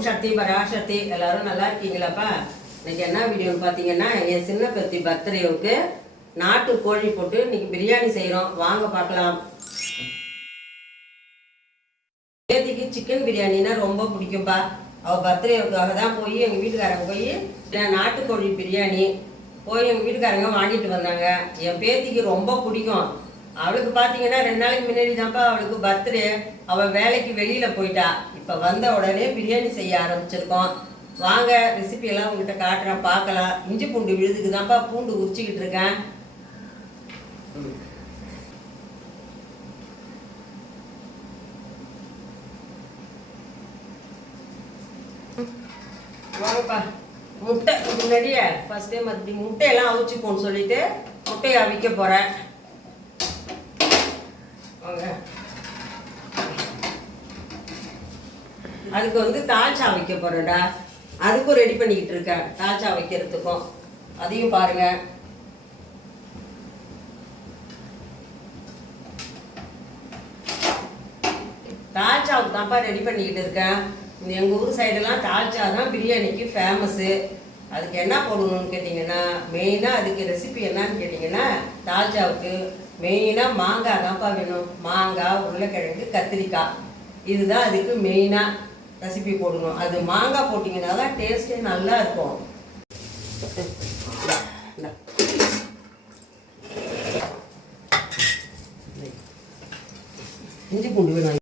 ஓம் சக்தி பராசக்தி எல்லாரும் நல்லா இருக்கீங்களாப்பா? இன்னைக்கு என்ன வீடியோன்னு பார்த்தீங்கன்னா, என் சின்ன பேத்தி பர்த்டேவுக்கு நாட்டு கோழி போட்டு இன்னைக்கு பிரியாணி செய்கிறோம். வாங்க பார்க்கலாம். பேத்திக்கு சிக்கன் பிரியாணின்னா ரொம்ப பிடிக்கும்ப்பா. அவள் பர்த்டேவுக்காக தான் போய் எங்கள் வீட்டுக்காரங்க போய் நாட்டுக்கோழி பிரியாணி போய் எங்கள் வீட்டுக்காரங்க வாங்கிட்டு வந்தாங்க. என் பேத்திக்கு ரொம்ப பிடிக்கும். அவளுக்கு பார்த்தீங்கன்னா 2 நாளைக்கு முன்னாடி தான்ப்பா அவளுக்கு பர்த்டே. அவள் வேலைக்கு வெளியில் போயிட்டா. இப்போ வந்த உடனே பிரியாணி செய்ய ஆரம்பிச்சிருக்கோம். வாங்க ரெசிபியெல்லாம் உங்ககிட்ட காட்டுறேன், பார்க்கலாம். இஞ்சி பூண்டு விழுதுக்கு தான்ப்பா பூண்டு உரிச்சிக்கிட்டு இருக்கேன். வாங்கப்பா. முட்டை முன்னாடியே ஃபர்ஸ்ட் டைம் மறுபடியும் முட்டையெல்லாம் அவிச்சுப்போன்னு சொல்லிட்டு முட்டையை அவிக்க போகிறேன். அதுக்கு தால்ச்சா வைக்க போறேன்டா. அதுக்கும் ரெடி பண்ணிக்கிட்டு இருக்கேன். தால்ச்சா வைக்கிறதுக்கும் அதையும் பாருங்க. தால்ச்சாவுக்கு தான்ப்பா ரெடி பண்ணிக்கிட்டு இருக்கேன். எங்கள் ஊர் சைடெல்லாம் தால்ச்சா தான் பிரியாணிக்கு ஃபேமஸ்ஸு. அதுக்கு என்ன போடணும்னு கேட்டிங்கன்னா, மெயினாக அதுக்கு ரெசிபி என்னன்னு கேட்டிங்கன்னா, தால்ச்சாவுக்கு மெயினாக மாங்காய் தான்ப்பா வேணும். மாங்காய், உருளைக்கிழங்கு, கத்திரிக்காய், இதுதான் அதுக்கு மெயினாக ரெசிபி போடணும். அது மாங்காய் போட்டிங்கன்னா தான் டேஸ்ட்டே நல்லா இருக்கும். இஞ்சி பூண்டு வேணும்.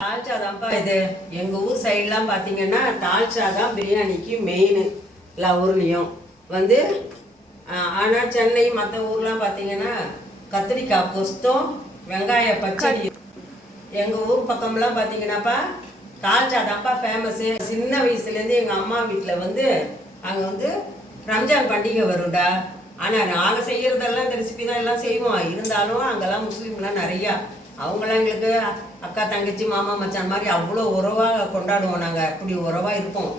தால்ச்சா தான்ப்பா இது. எங்கள் ஊர் சைட்லாம் பார்த்தீங்கன்னா தால்ச்சா தான் பிரியாணிக்கு மெயின் எல்லா ஊர்லேயும் ஆனால் சென்னை மற்ற ஊர்லாம் பார்த்தீங்கன்னா கத்திரிக்காய் பொஸ்தும் வெங்காய பச்சடி. எங்கள் ஊர் பக்கம்லாம் பார்த்தீங்கன்னாப்பா தால்ச்சா தான்ப்பா ஃபேமஸ்ஸு. சின்ன வயசுலேருந்து எங்கள் அம்மா வீட்டில் அங்கே ரம்ஜான் பண்டிகை வரும்டா. ஆனால் நாங்கள் செய்கிறதெல்லாம் இந்த ரெசிபி தான் எல்லாம் செய்வோம். இருந்தாலும் அங்கெல்லாம் முஸ்லீம்லாம் நிறையா. அவங்களாம் எங்களுக்கு அக்கா, தங்கச்சி, மாமா, மச்சான் மாதிரி அவ்வளோ உறவாக கொண்டாடுவோம். நாங்கள் அப்படி உறவாக இருப்போம்,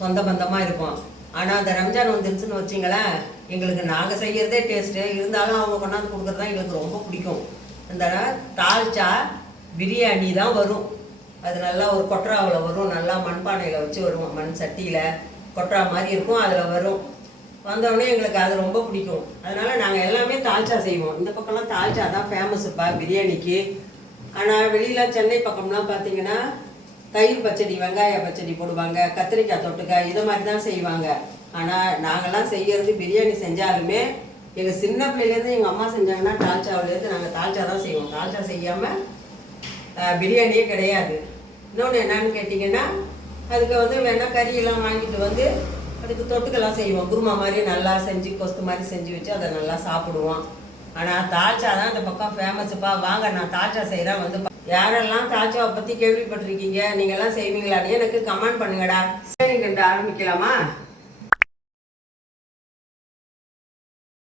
சொந்த பந்தமாக இருப்போம். ஆனால் அந்த ரம்ஜான் வந்துருச்சுன்னு வச்சிங்களேன், எங்களுக்கு நாங்கள் செய்கிறதே டேஸ்ட்டு. இருந்தாலும் அவங்க கொண்டாந்து கொடுக்குறது தான் எங்களுக்கு ரொம்ப பிடிக்கும். இந்த தால்ச்சா பிரியாணி தான் வரும். அது நல்லா ஒரு கொட்ராவில் வரும். நல்லா மண்பானையில் வச்சு வரும். மண் சட்டியில் கொட்ரா மாதிரி இருக்கும். அதில் வரும். வந்தோடனே எங்களுக்கு அது ரொம்ப பிடிக்கும். அதனால் நாங்கள் எல்லாமே தால்ச்சா செய்வோம். இந்த பக்கம்லாம் தால்ச்சா தான் ஃபேமஸுப்பா பிரியாணிக்கு. ஆனால் வெளியில் சென்னை பக்கம்லாம் பார்த்தீங்கன்னா தயிர் பச்சடி, வெங்காய பச்சடி போடுவாங்க, கத்திரிக்காய் தொட்டுக்காய், இதை மாதிரி தான் செய்வாங்க. ஆனால் நாங்கள்லாம் செய்கிறது பிரியாணி செஞ்சாலுமே எங்கள் சின்ன பிள்ளையிலேருந்து எங்கள் அம்மா செஞ்சாங்கன்னா தால்ச்சாவிலேருந்து நாங்கள் தால்ச்சா தான் செய்வோம். தால்ச்சா செய்யாமல் பிரியாணியே கிடையாது. இன்னொன்று என்னன்னு கேட்டிங்கன்னா, அதுக்கு வேணால் கறியெல்லாம் வாங்கிட்டு அதுக்கு தொட்டுக்கெல்லாம் செய்வோம். குருமா மாதிரி நல்லா செஞ்சு கொஸ்து மாதிரி செஞ்சு வச்சு அதை நல்லா சாப்பிடுவோம். ஆனால் தால்ச்சா தான் இந்த பக்கம் ஃபேமஸுப்பா. வாங்க நான் தால்ச்சா செய்கிறேன். யாரெல்லாம் தால்ச்சாவை பற்றி கேள்விப்பட்டிருக்கீங்க, நீங்கள்லாம் செய்வீங்களான்னு எனக்கு கமெண்ட் பண்ணுங்கடா. சரிங்க, ஆரம்பிக்கலாமா?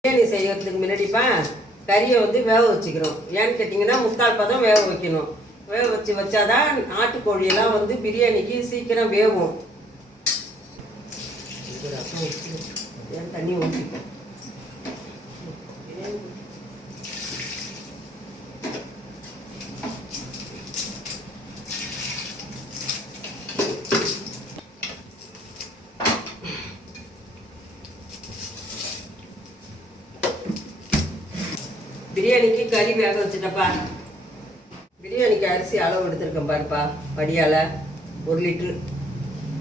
பிரியாணி செய்யறதுக்கு முன்னாடிப்பா கறியை வேக வச்சுக்கிறோம். ஏன்னு கேட்டிங்கன்னா 3/4 பதம் வேக வைக்கணும். வேக வச்சாதான் நாட்டுக்கோழியெல்லாம் பிரியாணிக்கு சீக்கிரம் வேகும். தண்ணி ஊற்றிப்போம். பிரியாணிக்கு கறி வேக வச்சுட்டப்பா. பிரியாணிக்கு அரிசி அளவு எடுத்துருக்கேன் பாருப்பா. படியால் 1 லிட்ரு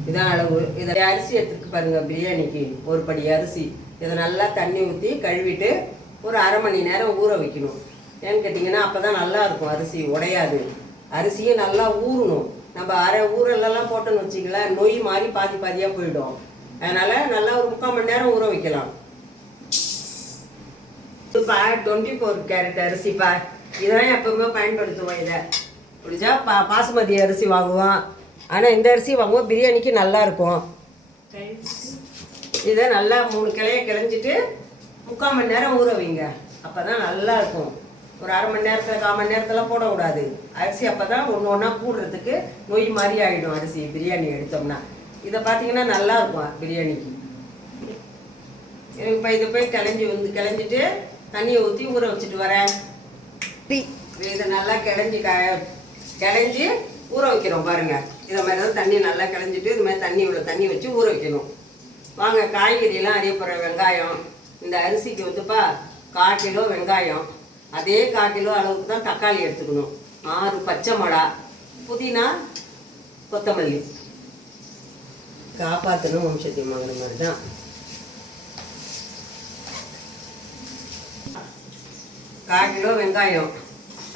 இதான் அளவு. இதை அரிசி எடுத்துருக்கு பாருங்கள். பிரியாணிக்கு 1 படி அரிசி. இதை நல்லா தண்ணி ஊற்றி கழுவிட்டு ஒரு 1/2 மணி நேரம் ஊற வைக்கணும். ஏன்னு கேட்டிங்கன்னா அப்போ தான் நல்லா இருக்கும். அரிசி உடையாது. அரிசியும் நல்லா ஊறணும். நம்ம அரை ஊரெல்லாம் போட்டோன்னு வச்சிங்களேன், நொய் மாதிரி பாதி பாதியாக போயிடும். அதனால் நல்லா ஒரு 3/4 மணி நேரம் ஊற வைக்கலாம். இப்போ 24 கேரட் அரிசிப்பா. இதெல்லாம் எப்பவுமே பயன்படுத்துவோம். இதை பிடிச்சா பாசுமதி அரிசி வாங்குவோம். ஆனால் இந்த அரிசி வாங்குவோம், பிரியாணிக்கு நல்லா இருக்கும். இதை நல்லா 3 கிளையை கிளைஞ்சிட்டு 3/4 மணி நேரம் ஊற வைங்க. அப்போ தான் நல்லா இருக்கும். ஒரு 1/2 மணி நேரத்தில் 1/4 மணி நேரத்தில் போடக்கூடாது அரிசி. அப்போ தான் ஒன்று ஒன்றா கூடுறதுக்கு நொய் மாதிரி ஆகிடும் அரிசி பிரியாணி எடுத்தோம்னா. இதை பார்த்தீங்கன்னா நல்லா இருக்கும் பிரியாணிக்கு. இப்போ இதை போய் கிளஞ்சிட்டு தண்ணியை ஊற்றி ஊற வச்சுட்டு வரேன். இதை நல்லா கிளஞ்சி ஊற வைக்கிறோம் பாருங்கள். இதை மாதிரி தான் தண்ணி நல்லா கிளஞ்சிட்டு இது மாதிரி தண்ணி வச்சு ஊற வைக்கணும். வாங்க காய்கறியெல்லாம் அறிய போகிற வெங்காயம். இந்த அரிசிக்கு வந்துப்பா 1/4 கிலோ வெங்காயம், அதே 1/4 கிலோ அளவுக்கு தான் தக்காளி எடுத்துக்கணும். 6 பச்சை மிளகா, புதினா, கொத்தமல்லி. காப்பாற்றணும் வம்சத்தையும் வாங்கின மாதிரி தான். கால் கிலோ வெங்காயம்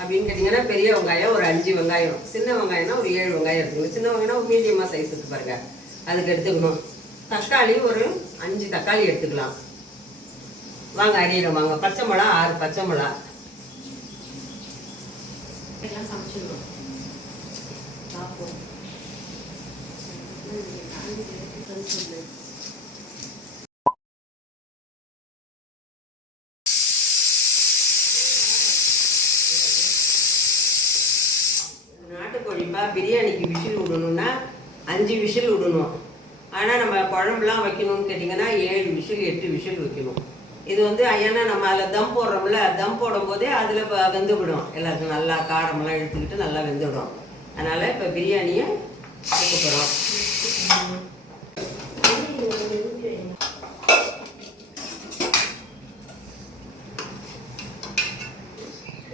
அப்படின்னு கேட்டிங்கன்னா பெரிய வெங்காயம் ஒரு 5 வெங்காயம், சின்ன வெங்காயம்னா ஒரு 7 வெங்காயம் எடுத்துக்கணும். சின்ன வெங்காயம்னா ஒரு மீடியமாக சைஸ் இருக்கு பாருங்க, அதுக்கு எடுத்துக்கணும். தக்காளி ஒரு 5 தக்காளி எடுத்துக்கலாம். வாங்க அரியிடும். வாங்க பச்சை மிளகா 6 பச்சை மிளகா எல்லாம் சமைச்சிடணும். நாட்டுக்கோழிப்பா பிரியாணிக்கு விசில் விடணும்னா 5 விசில் விடணும். ஆனால் நம்ம குழம்புலாம் வைக்கணும்னு கேட்டிங்கன்னா 7 விசில் 8 விசில் வைக்கணும். இது வந்து ஏன்னா நம்ம அதில் தம் போடுறோம்ல, தம் போடும்போதே அதில் வெந்துவிடும். எல்லாத்துக்கும் நல்லா காரமெல்லாம் எடுத்துக்கிட்டு நல்லா வெந்துவிடும். அதனால் இப்போ பிரியாணியை வைக்க போகிறோம்.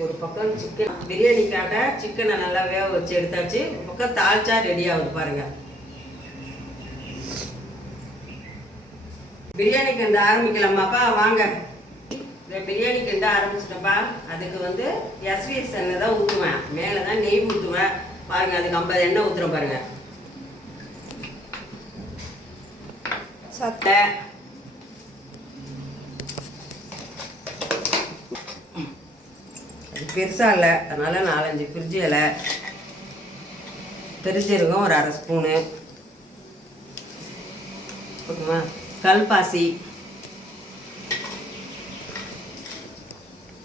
ஒரு பக்கம் சிக்கன் பிரியாணிக்காக சிக்கனை நல்லா வேக வச்சு எடுத்தாச்சு. ஒரு பக்கம் தாளிச்சா ரெடி ஆகுது பாருங்க. பிரியாணி கிண்ட ஆரம்பிக்கலாமாப்பா? வாங்க. பிரியாணி கிண்ட ஆரம்பிச்சிட்டப்பா. அதுக்கு வந்து எஸ்விஎஸ் எண்ணெய் தான் ஊற்றுவேன், மேலே தான் நெய் ஊற்றுவேன் பாருங்க. அதுக்கு 50 எண்ணெய் ஊற்றுறோம் பாருங்க. சட்டை அது பெருசாக இல்லை, அதனால் 4-5 பிரிட்ஜு இலை, பெருஞ்சீரகம் ஒரு 1/2 ஸ்பூனு ஓகேவா, கல்பாசி,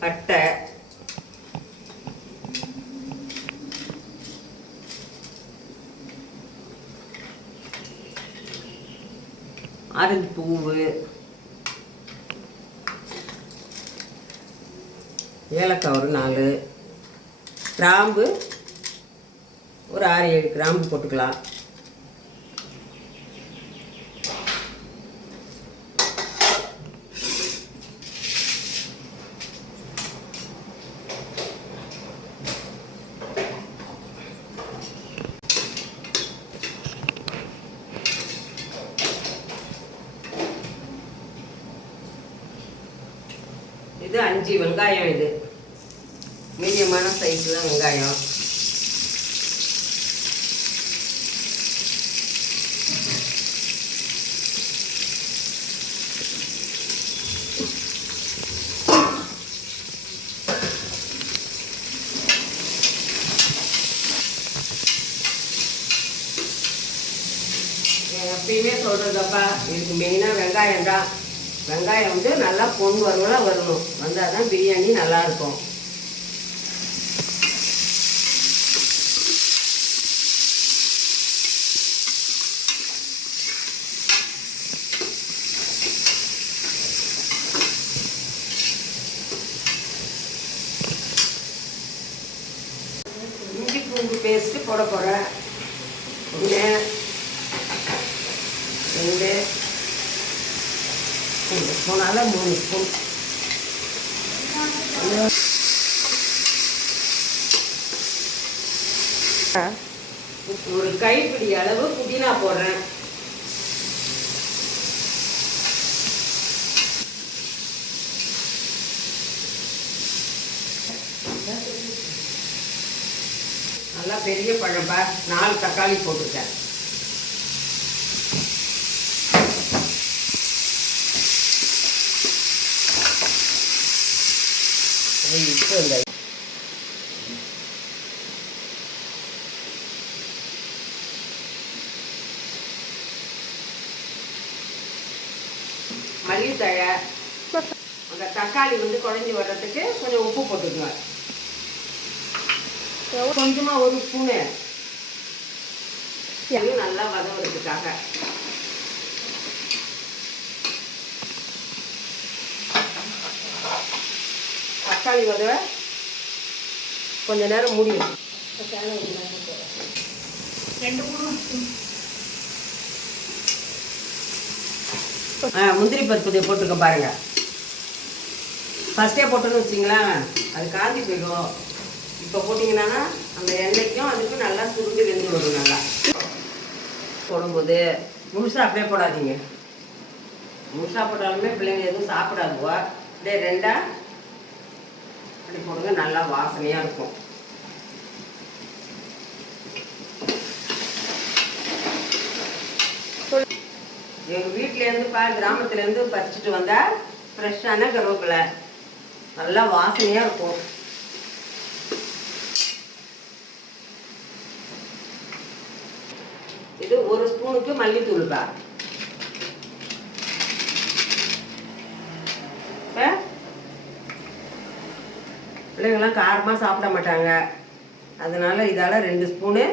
பட்டை, ஆரஞ்சு பூவு, ஏலக்காய் ஒரு 4, கிராம்பு ஒரு 6-7 கிராம்பு போட்டுக்கலாம். இது 5 வெங்காயம், இது மீடியமான சைஸ் தான் வெங்காயம். எப்பயுமே சொல்றதப்பா, இதுக்கு மெயினாக வெங்காயம் தான். வெங்காயம் வந்து நல்லா பொன் வரணும், வந்தால் தான் பிரியாணி நல்லா இருக்கும். இஞ்சி பூண்டு பேஸ்ட்டு போட போகிறேன். 1 2 ஸ்பூனால 3 ஸ்பூன். ஒரு கைப்பிடி அளவு புதினா போடுறேன். நல்லா பெரிய பழம்பா, 4 தக்காளி போட்டிருக்கேன். இப்போ இந்த மல்லித்தழை, அந்த தக்காளி வந்து குழஞ்சி வர்றதுக்கு கொஞ்சம் உப்பு போட்டுக்குங்க. கொஞ்சமாக 1 ஸ்பூனு நல்லா வதவுறதுக்காக. தக்காளி வதவ கொஞ்ச நேரம் மூடி முந்திரி பருப்பு போட்டுக்க பாருங்க. ஃபஸ்ட்டே போட்டோன்னு வச்சிங்களேன் அது காஞ்சி போயிடும். இப்போ போட்டிங்கன்னா அந்த எண்ணெய்க்கும் அதுக்கும் நல்லா சுருண்டு வெந்து வரும். நல்லா போடும்போது முழுசாக அப்படியே போடாதீங்க. முழுசாக போட்டாலுமே பிள்ளைங்க எதுவும் சாப்பிடாதுவா. அப்படியே ரெண்டாக அப்படி போடுங்க, நல்லா வாசனையாக இருக்கும். எங்கள் வீட்டிலேருந்துப்பா கிராமத்துலேருந்து பறிச்சுட்டு வந்தால் ஃப்ரெஷ்ஷான கருவேப்பிலை நல்லா வாசனையாக இருக்கும். இது 1 ஸ்பூனுக்கு மல்லித்தூளுப்பா. பிள்ளைங்கள்லாம் காரமாக சாப்பிட மாட்டாங்க, அதனால இதால் 2 ஸ்பூனு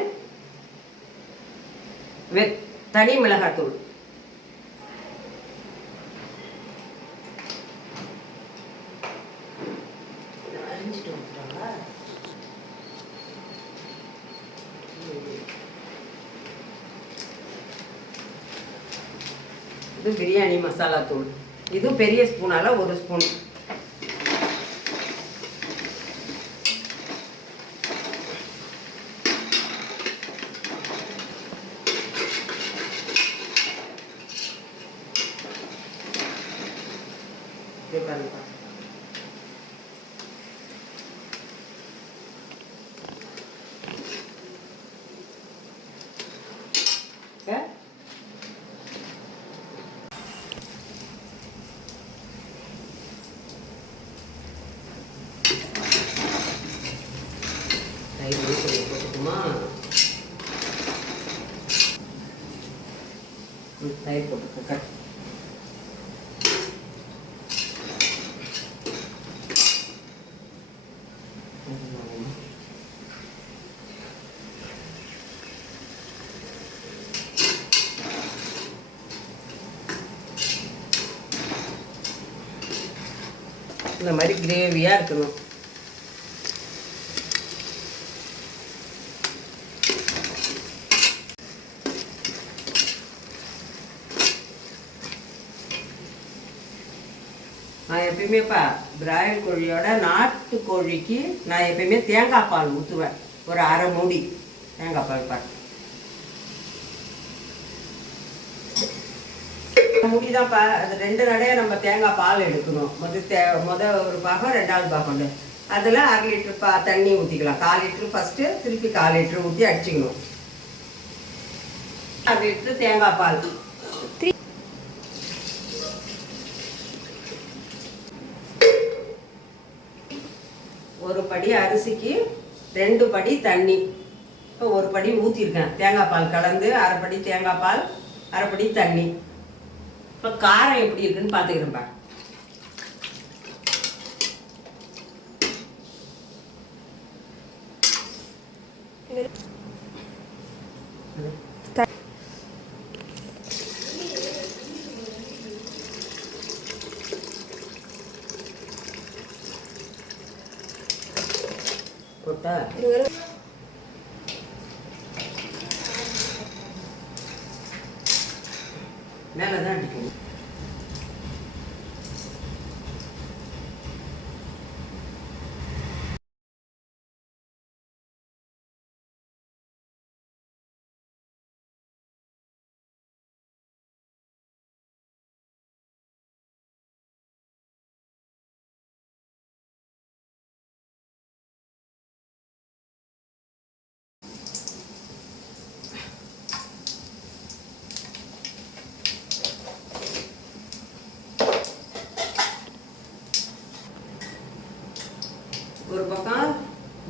தனி மிளகாத்தூள். இது பிரியாணி மசாலா தூள். இது பெரிய ஸ்பூனால 1 ஸ்பூன். தயிர் போட்டுக்க. இந்த மாதிரி கிரேவியாக இருக்கணும். நான் எப்பயுமேப்பா பிராய்லர் கோழியோட நாட்டு கோழிக்கு நான் எப்பயுமே தேங்காய் பால் ஊற்றுவேன். ஒரு அரை மூடி தேங்காய் பால் மூடி தான்ப்பா. அது 2 நடையாக நம்ம தேங்காய் பால் எடுக்கணும். முதல் ஒரு பாகம், 2வது பாகம். அதில் 1/2 லிட்டர் தண்ணி ஊற்றிக்கலாம். 1/4 லிட்டர் ஃபஸ்ட்டு, திருப்பி 1/4 லிட்டர் ஊற்றி அடிச்சிக்கணும். 1/2 லிட்டர் தேங்காய் பால். ஒரு படி அரிசிக்கு 2 படி தண்ணி. இப்போ 1 படி ஊற்றிருக்கேன் தேங்காய் பால் கலந்து. 1/2 படி தேங்காய் பால், 1/2 படி தண்ணி. இப்போ காரம் எப்படி இருக்குன்னு பார்த்துக்கிறேன்ப்பா. போட்டா மேலே தான் அடிக்கணும். ஒரு பக்கம்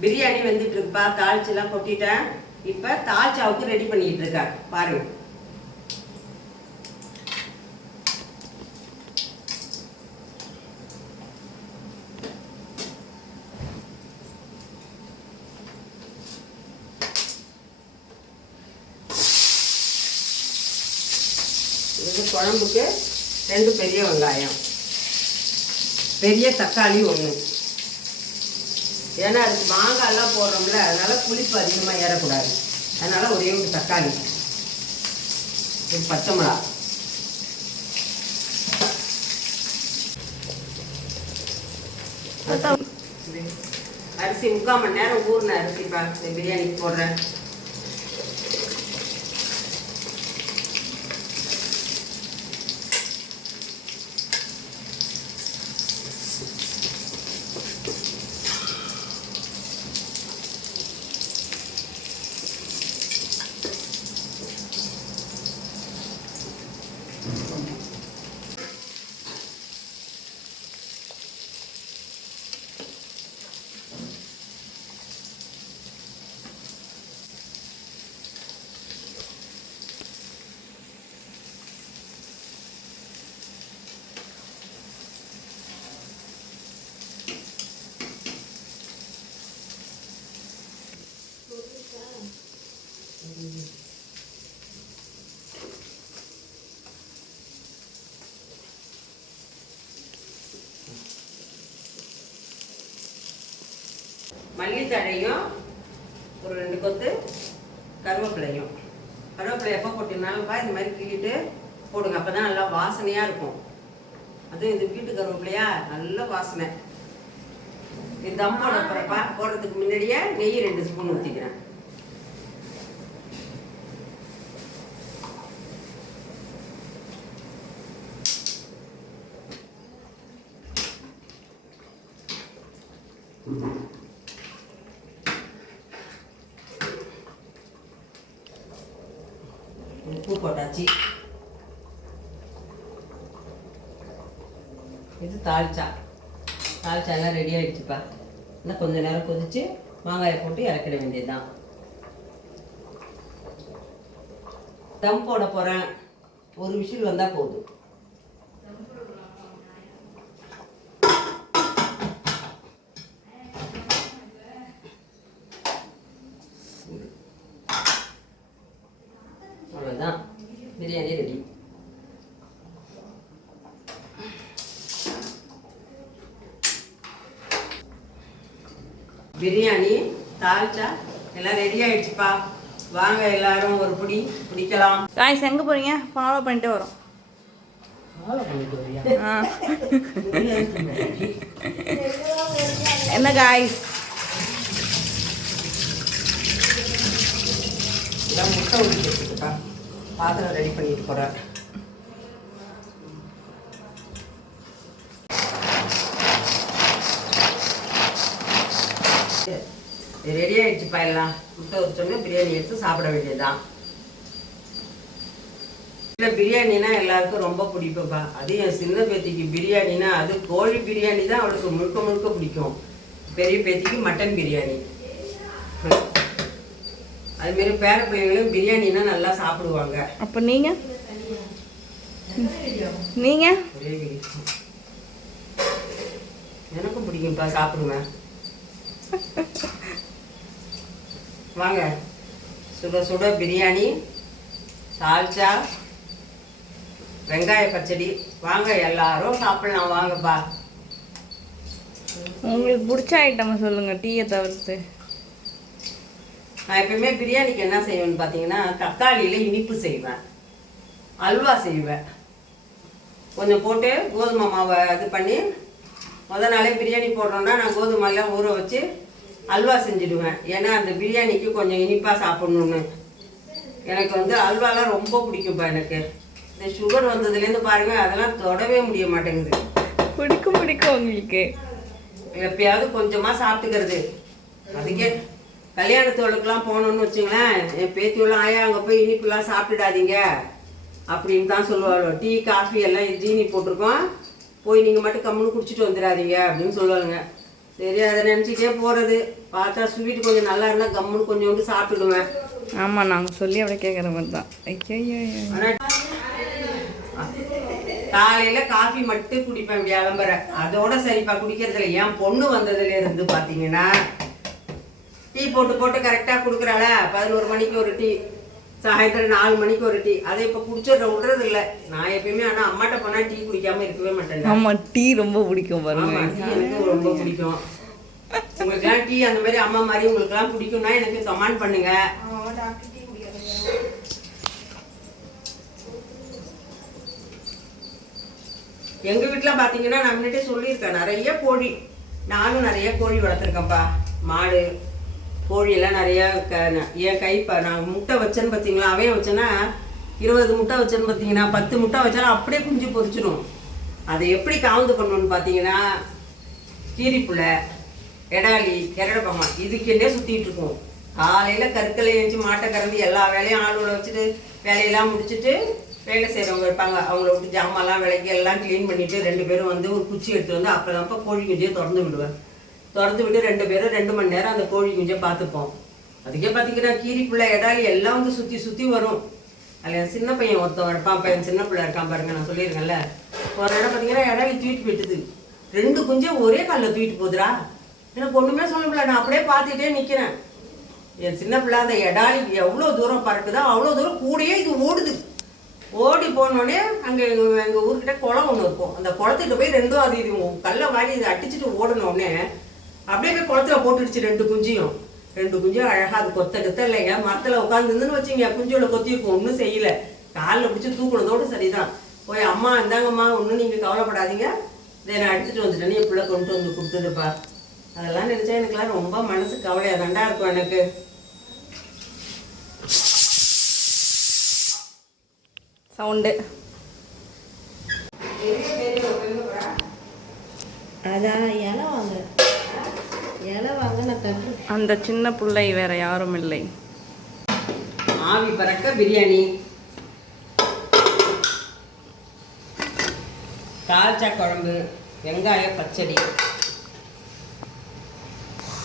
பிரியாணி வந்துட்டு இருக்குப்பா. தாளிச்செல்லாம் கொட்டிட்டேன். இப்போ தால்ச்சாவுக்கு ரெடி பண்ணிட்டு இருக்கேன் பாருங்க. இது குழம்புக்கு 2 பெரிய வெங்காயம், பெரிய தக்காளி 1, ஏன்னா அதுக்கு மாங்காய்லாம் போடுறோம்ல, அதனால புளிப்பு அதிகமாக ஏறக்கூடாது. அதனால ஒரே ஒரு தக்காளி, ஒரு பச்சை மிளகா, அரிசி 3/4 மணி நேரம் ஊறின அரிசிப்பா பிரியாணிக்கு போடுறேன். மல்லித்தழையும் ஒரு 2 கொத்து கருவேப்பிலையும். கருவேப்பிலை எப்போ போட்டிங்கனாலும்ப்பா இந்த மாதிரி கிள்ளிட்டு போடுங்க, அப்போ தான் நல்லா வாசனையாக இருக்கும். அதுவும் இது வீட்டு கருவேப்பிலையா நல்ல வாசனை. இது தம் போட போகிறப்பா போடுறதுக்கு முன்னாடியே நெய் 2 ஸ்பூன் ஊற்றிக்கிறேன். உப்பு போட்டாச்சு. இது தாளிச்சா எல்லாம் ரெடி ஆகிடுச்சுப்பா. இன்னும் கொஞ்ச நேரம் கொதிச்சு மாங்காயை போட்டு இறக்கிட வேண்டியதுதான். தம் போட போகிறேன். ஒரு விசில் வந்தால் போதும். அவ்வளோதான், பிரியாணி ரெடி. பிரியாணி தால்ச்சா எல்லாம் ரெடி ஆயிடுச்சுப்பா. வாங்க எல்லாரும் ஒரு பிடி பிடிக்கலாம். காய்ஸ் எங்கே போகிறீங்க? ஃபாலோ பண்ணிட்டு வரோம். என்ன காய்ஸ் எல்லாம் முட்டை ஊற்றி வச்சுக்கிட்டா பாத்திரம் ரெடி பண்ணிட்டு போகிறேன். ரெடி ஆகிடுச்சுப்பா. எல்லாம் முட்டை ஊற்றோன்னே பிரியாணி எடுத்து சாப்பிட வேண்டியதுதான். இல்லை பிரியாணினா எல்லாருக்கும் ரொம்ப பிடிக்கும்ப்பா. அது என் சின்ன பேத்திக்கு பிரியாணினா அது கோழி பிரியாணி தான் அவளுக்கு முழுக்க முழுக்க பிடிக்கும். பெரிய பேத்திக்கு மட்டன் பிரியாணி. அதுமாரி பேர பிள்ளைங்களும் பிரியாணினா நல்லா சாப்பிடுவாங்க. அப்போ நீங்கள் ஒரே எனக்கும் பிடிக்கும்ப்பா, சாப்பிடுவேன். வாங்க சுட சுட பிரியாணி, தால்ச்சா, வெங்காய பச்சடி. வாங்க எல்லாரும் சாப்பிடலாம். வாங்கப்பா. உங்களுக்கு பிடிச்ச ஐட்டம் சொல்லுங்கள், டீயை தவிர்த்து. நான் எப்பயுமே பிரியாணிக்கு என்ன செய்வேன்னு பார்த்தீங்கன்னா, தக்காளியில் இனிப்பு செய்வேன், அல்வா செய்வேன். கொஞ்சம் போட்டு கோதுமை மாவை இது பண்ணி முதல் நாளே பிரியாணி போடுறோன்னா நான் கோதுமைலாம் ஊற வச்சு அல்வா செஞ்சுடுவேன். ஏன்னா அந்த பிரியாணிக்கு கொஞ்சம் இனிப்பாக சாப்பிட்ணுன்னு. எனக்கு வந்து அல்வாலாம் ரொம்ப பிடிக்கும்ப்பா. எனக்கு இந்த சுகர் வந்ததுலேருந்து பாருங்கள் அதெல்லாம் தொடவே முடிய மாட்டேங்குது. பிடிக்கும் உங்களுக்கு? எப்பயாவது கொஞ்சமாக சாப்பிட்டுக்கிறது. அதுக்கே கல்யாணத்தோளுக்கெல்லாம் போகணுன்னு வச்சுங்களேன், என் பேத்தியெல்லாம் ஆயா அங்கே போய் இனிப்புலாம் சாப்பிட்டுடாதீங்க அப்படின்னு தான் சொல்லுவாள். டீ காஃபி எல்லாம் ஜீனி போட்டிருக்கோம், போய் நீங்கள் மட்டும் கம்முன்னு குடிச்சிட்டு வந்துடாதீங்க அப்படின்னு சொல்லுவாளுங்க. சரி அதை நினச்சிட்டே போகிறது. பார்த்தா ஸ்வீட் கொஞ்சம் நல்லா இருந்தால் கம்முன்னு கொஞ்சோண்டு சாப்பிட்டுடுவேன். ஆமாம், நாங்கள் சொல்லி அப்படி கேட்குற மாதிரி தான். ஆனால் காலையில் காஃபி மட்டும் குடிப்பேன் விளம்பரம். அதோட சரிப்பா குடிக்கிறதுல என் பொண்ணு வந்ததுலேருந்து பார்த்தீங்கன்னா டீ போட்டு போட்டு கரெக்டாக கொடுக்குறாள. 11 மணிக்கு ஒரு டீ, சாயந்தரம் 4 மணிக்கு ஒரு டீ. அதை இப்போ விடுறது இல்லை நான் எப்பயுமே. ஆனால் அம்மாட்ட போனால் டீ குடிக்காமல் இருக்கவே மாட்டேன். ஆமாம், டீ ரொம்ப பிடிக்கும் பாருங்க. டீ எனக்கு ரொம்ப பிடிக்கும். உங்களுக்குலாம் டீ அந்த மாதிரி அம்மா மாதிரி உங்களுக்குலாம் பிடிக்கும்னா எனக்கு கமெண்ட் பண்ணுங்க. எங்க வீட்டுல பாத்தீங்கன்னா நான் முன்னாடியே சொல்லியிருக்கேன், நிறைய கோழி. நானும் நிறைய கோழி வளர்த்துருக்கேன்ப்பா. மாடு கோழி எல்லாம் நிறைய என் கைப்பா நான் முட்டை வச்சேன்னு பார்த்தீங்களா, அவன் வச்சேன்னா 20 முட்டை வச்சேன்னு பார்த்தீங்கன்னா 10 முட்டை வச்சாலும் அப்படியே குஞ்சு பொரிச்சிடும். அதை எப்படி காவந்து பண்ணணும்னு பார்த்தீங்கன்னா, கீரிப்புள்ள எடாலி கெரடப்பம்மா இதுக்கெண்டே சுற்றிட்டு இருக்கும். காலையில் கருக்கலை எழுச்சி மாட்டை கறந்து எல்லா வேலையும் ஆளுகளை வச்சுட்டு வேலையெல்லாம் முடிச்சுட்டு வேலை செய்கிறவங்க இருப்பாங்க. அவங்கள விட்டு ஜாமான்லாம் விலைக்கு எல்லாம் க்ளீன் பண்ணிவிட்டு 2 பேரும் வந்து ஒரு குச்சி எடுத்து வந்து அப்போ தான்ப்பா கோழி குஞ்சியை திறந்து விடுவேன். திறந்து விட்டு 2 பேரும் 2 மணி நேரம் அந்த கோழி குஞ்சை பார்த்துப்போம். அதுக்கே பார்த்தீங்கன்னா கீரிப்புள்ள எடாலி எல்லாம் வந்து சுற்றி சுற்றி வரும். அதில் சின்ன பையன் ஒருத்தன் இருப்பான், பையன் சின்ன பிள்ளை இருக்கான் பாருங்க, நான் சொல்லியிருக்கேன்ல. ஒரு இடம் பார்த்தீங்கன்னா எடாலி தூக்கிட்டு போயிட்டுது. 2 குஞ்சை ஒரே காலில் தூக்கிட்டு போகுதுரா. எனக்கு ஒன்றுமே சொல்ல முடியல, நான் அப்படியே பார்த்துக்கிட்டே நிற்கிறேன். என் சின்ன பிள்ளை அந்த எடாலி எவ்வளோ தூரம் பறக்குதோ அவ்வளோ தூரம் கூடயே இது ஓடுது. ஓடி போனோடனே அங்கே எங்கள் ஊர்கிட்ட குளம் ஒன்று இருக்கும். அந்த குளத்துக்கிட்ட போய் 2 அது இது கல்லை வாங்கி இதை அடிச்சுட்டு ஓடனோடனே அப்படியே போய் குளத்துல போட்டுடுச்சு 2 குஞ்சியும். 2 குஞ்சும் அழகாக அது கொத்த இல்லைங்க. மரத்தில் உட்காந்துருந்துன்னு வச்சுங்க, குஞ்சோட கொத்திருக்கும். ஒன்றும் செய்யல, காலில் பிடிச்சி தூக்குனதோடு சரிதான். போய் அம்மா இந்தாங்கம்மா, ஒன்றும் நீங்கள் கவலைப்படாதீங்க, இதை நான் எடுத்துகிட்டு வந்துட்டேன்னு என் பிள்ளை கொண்டு வந்து கொடுத்துதுப்பா. அதெல்லாம் நினச்சா எனக்குலாம் ரொம்ப மனசு கவலையாக தாண்டா இருக்கும் எனக்கு. சவுண்டு அதான் இலை வாங்க, இலை வாங்க நான் தட்டு. அந்த சின்ன பிள்ளை வேற யாரும் இல்லை. ஆவி பறக்க பிரியாணி, தால்ச்சா குழம்பு, வெங்காய பச்சடி,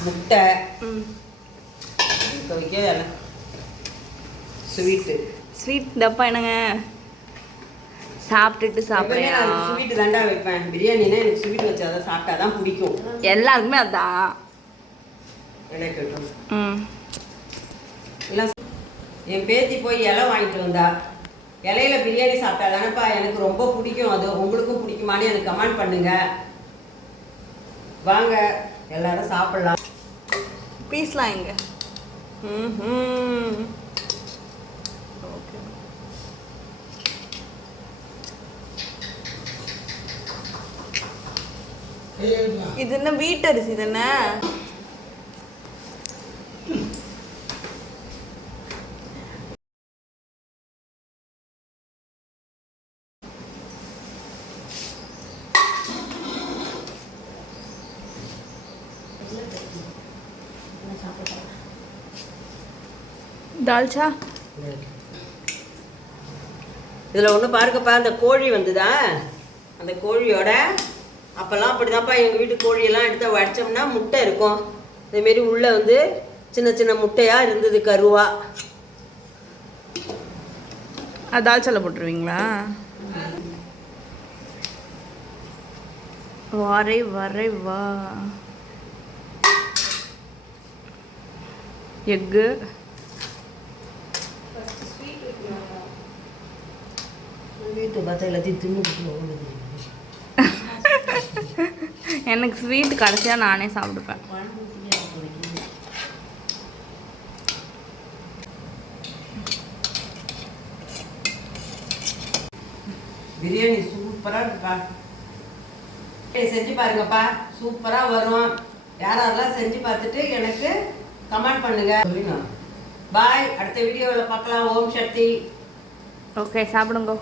முட்டை, இப்போ வைக்க ஸ்வீட்டு. ஸ்வீட் டப்பா என்னங்க சாப்பிட்டுட்டு சாப்பிட்றியா? ஸ்வீட்டு தாண்டா வைப்பேன். பிரியாணினா எனக்கு ஸ்வீட் வச்சாதான் சாப்பிட்டா தான் பிடிக்கும். எல்லாருக்குமே அதான் எனக்கு. ம் என் பேத்தி போய் இலை வாங்கிட்டு வந்தா. இலையில பிரியாணி சாப்பிட்டா தானேப்பா எனக்கு ரொம்ப பிடிக்கும். அது உங்களுக்கும் பிடிக்குமான்னு எனக்கு கமெண்ட் பண்ணுங்க. வாங்க எல்லாரும் சாப்பிடலாம். பீஸ்லாம் எங்க? ஓகே. இது என்ன வீட்டரிசி தானே? தால்ச்சா இதில் ஒன்று பாருங்கப்பா, அந்த கோழி வந்துதா, அந்த கோழியோட அப்போல்லாம் அப்படிதான்ப்பா எங்கள் வீட்டு கோழியெல்லாம் எடுத்து வடித்தோம்னா முட்டை இருக்கும். அதேமாரி உள்ளே வந்து சின்ன சின்ன முட்டையாக இருந்தது கருவா. அது தால்ச்சால போட்டுருவீங்களா? வரை வரை வா. எக்கு வீட்டு பார்த்தா எல்லாத்தையும் தின்னு. எனக்கு ஸ்வீட் கடைசியாக நானே சாப்பிடுப்பேன். பிரியாணி சூப்பராக இருக்குப்பா. செஞ்சு பாருங்கப்பா, சூப்பராக வரும். யாரெல்லாம் செஞ்சு பார்த்துட்டு எனக்கு கமெண்ட் பண்ணுங்க. சொல்லுங்க. பாய், அடுத்த வீடியோவில் பார்க்கலாம். ஓம் சக்தி. ஓகே, சாப்பிடுங்க.